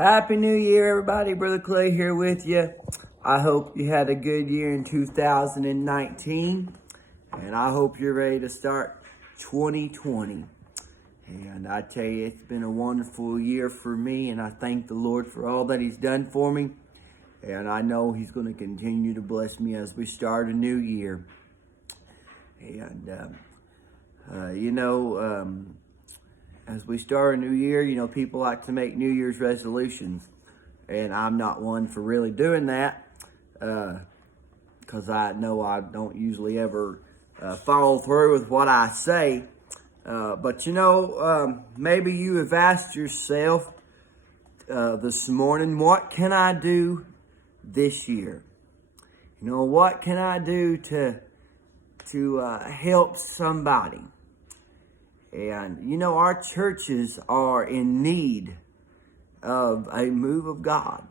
Happy New Year, everybody. Brother Klay here with you. I hope you had a good year in 2019, and I hope you're ready to start 2020. And I tell you, it's been a wonderful year for me, and I thank the Lord for all that He's done for me. And I know He's going to continue to bless me as we start a new year. And, as we start a new year, people like to make New Year's resolutions. And I'm not one for really doing that because I know I don't usually ever follow through with what I say. But maybe you have asked yourself this morning, what can I do this year? What can I do to help somebody? And, our churches are in need of a move of God.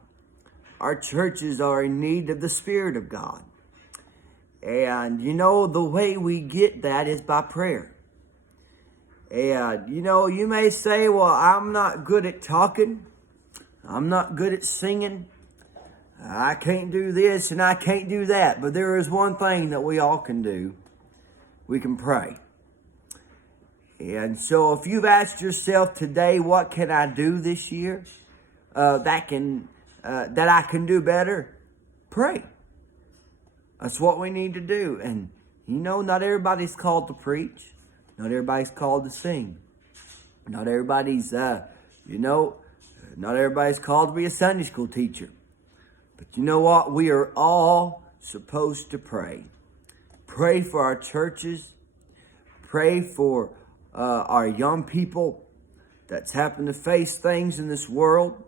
Our churches are in need of the Spirit of God. And, the way we get that is by prayer. And, you may say, well, I'm not good at talking. I'm not good at singing. I can't do this and I can't do that. But there is one thing that we all can do. We can pray. And so if you've asked yourself today, what can I do this year that I can do better? Pray. That's what we need to do. And not everybody's called to preach. Not everybody's called to sing. Not everybody's not everybody's called to be a Sunday school teacher. But you know what? We are all supposed to pray. Pray for our churches. Pray for our young people that's happened to face things in this world.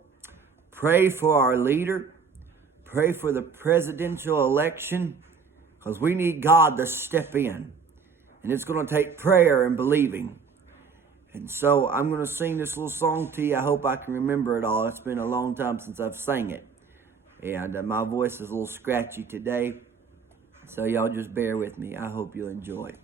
Pray for our leader. Pray for the presidential election, because we need God to step in. And it's going to take prayer and believing. And so I'm going to sing this little song to you. I hope I can remember it all. It's been a long time since I've sang it. And my voice is a little scratchy today. So y'all just bear with me. I hope you'll enjoy it.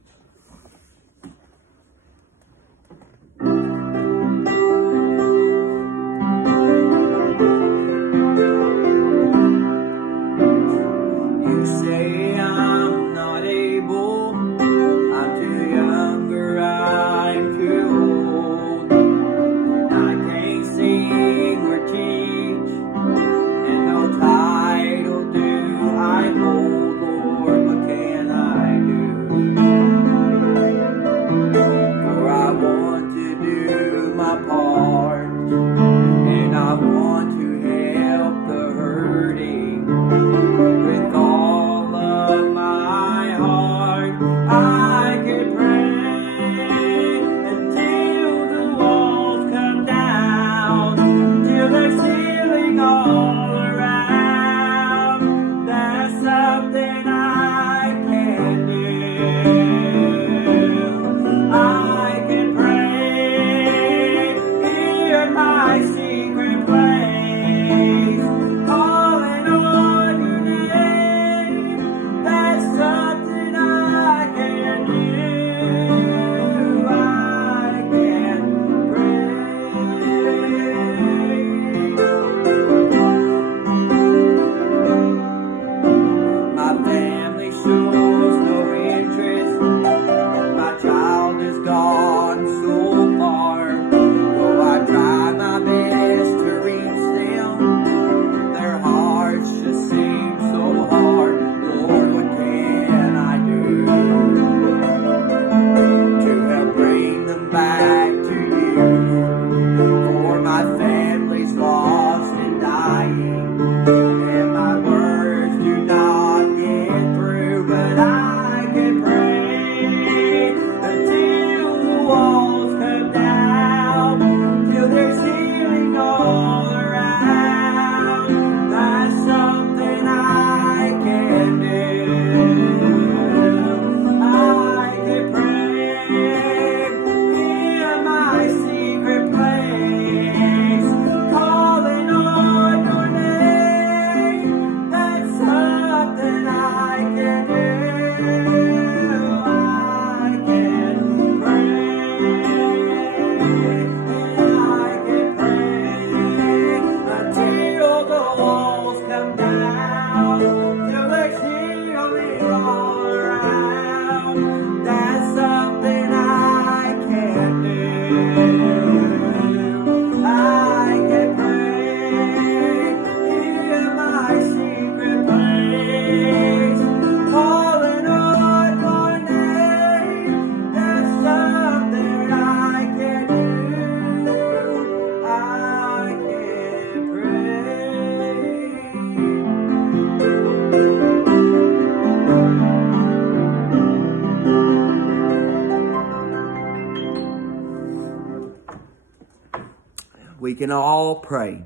can all pray.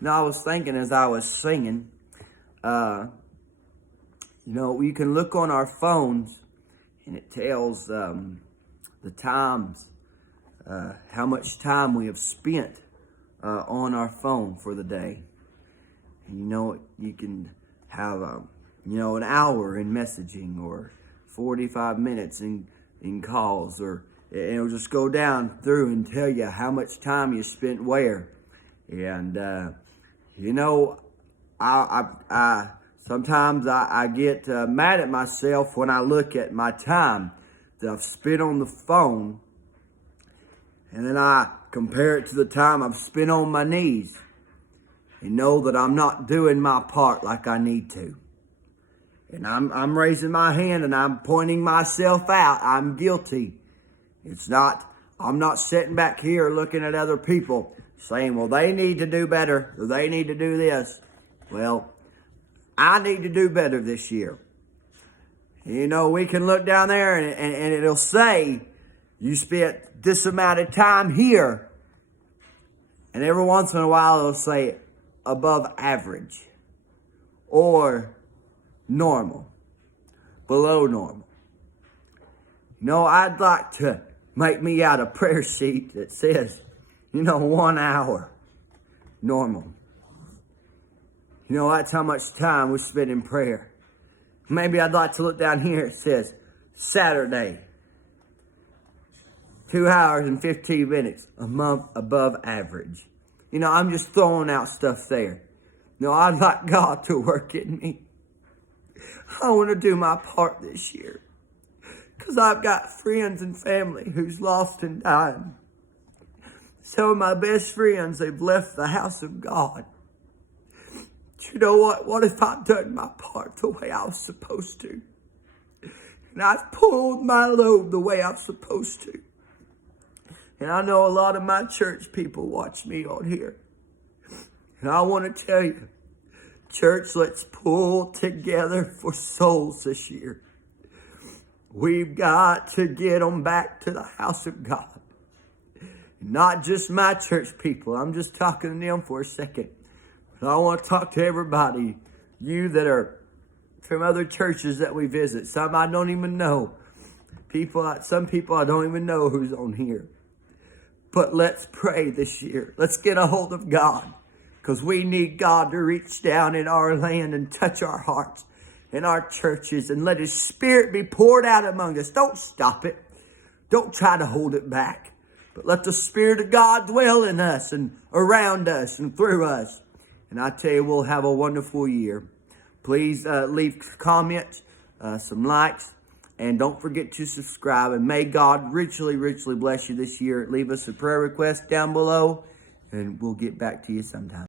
Now, I was thinking as I was singing, you can look on our phones and it tells the times, how much time we have spent on our phone for the day. And you can have, an hour in messaging or 45 minutes in calls, or it'll just go down through and tell you how much time you spent where. And, I sometimes I get mad at myself when I look at my time that I've spent on the phone, and then I compare it to the time I've spent on my knees, and know that I'm not doing my part like I need to. And I'm raising my hand and I'm pointing myself out. I'm guilty. I'm not sitting back here looking at other people saying, well, they need to do better, or they need to do this. Well, I need to do better this year. We can look down there and it'll say, you spent this amount of time here. And every once in a while it'll say above average, or normal, below normal. I'd like to make me out a prayer sheet that says, 1 hour, normal. That's how much time we spend in prayer. Maybe I'd like to look down here. It says Saturday, 2 hours and 15 minutes, a month above average. I'm just throwing out stuff there. I'd like God to work in me. I want to do my part this year, because I've got friends and family who's lost and died. Some of my best friends, they've left the house of God. But you know what? What if I've done my part the way I was supposed to? And I've pulled my load the way I'm supposed to. And I know a lot of my church people watch me on here. And I want to tell you, church, let's pull together for souls this year. We've got to get them back to the house of God. Not just my church people. I'm just talking to them for a second. But I want to talk to everybody. You that are from other churches that we visit. Some I don't even know. Some people I don't even know who's on here. But let's pray this year. Let's get a hold of God. Because we need God to reach down in our land and touch our hearts and our churches, and let His Spirit be poured out among us. Don't stop it. Don't try to hold it back. But let the Spirit of God dwell in us and around us and through us. And I tell you, we'll have a wonderful year. Please leave comments, some likes, and don't forget to subscribe. And may God richly, richly bless you this year. Leave us a prayer request down below, and we'll get back to you sometime.